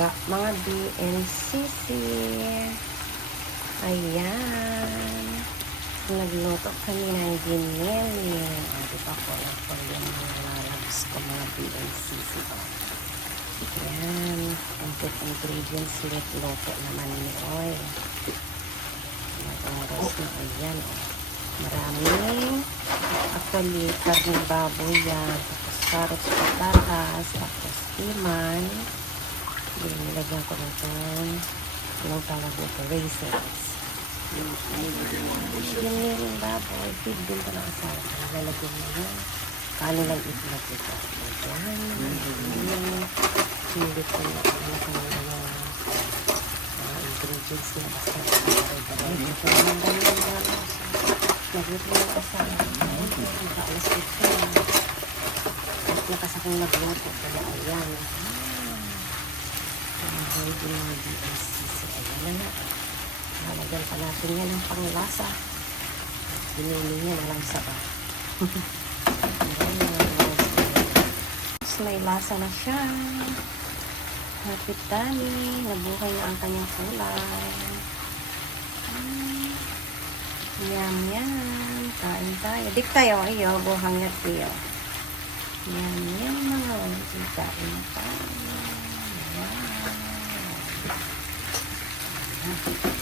mangga, mga BNCC. Ayan. Nagluto kami ng ginelin. Di ba ko lang po yung mga lalabs ko, mga BNCC. Ayan. Complete ingredients ulit. Luto naman ni Oy. Mag-oras na. Ayan. Maraming actually, karne baboy yan. Tapos carrots, patatas. Tapos iman. Nilagyan ko na itong anong tawag nito, raisins. Yung baboy, feed din ito ng asawa. Lalagyan mo yung kanilang itlog ito. Ayan. Hindi ko na kanilang ingredients na basta ito naman dami ng baboy. Nagluto ng asawa. Alas ito. At nakas akong nagluto. Kaya ayan. Ang din mga BNCC. Ayan na. Nalagyan pa natin yan ng panglasa. Binili niya na lang sa ba. May lasa na siya. Happy tummy. Nabuhay na ang kanyang kulay. Yum, yum. Kain tayo. Dik tayo. Ayo. Buhang na tayo. Yum, yum. Mga walang kain na tayo. Wow.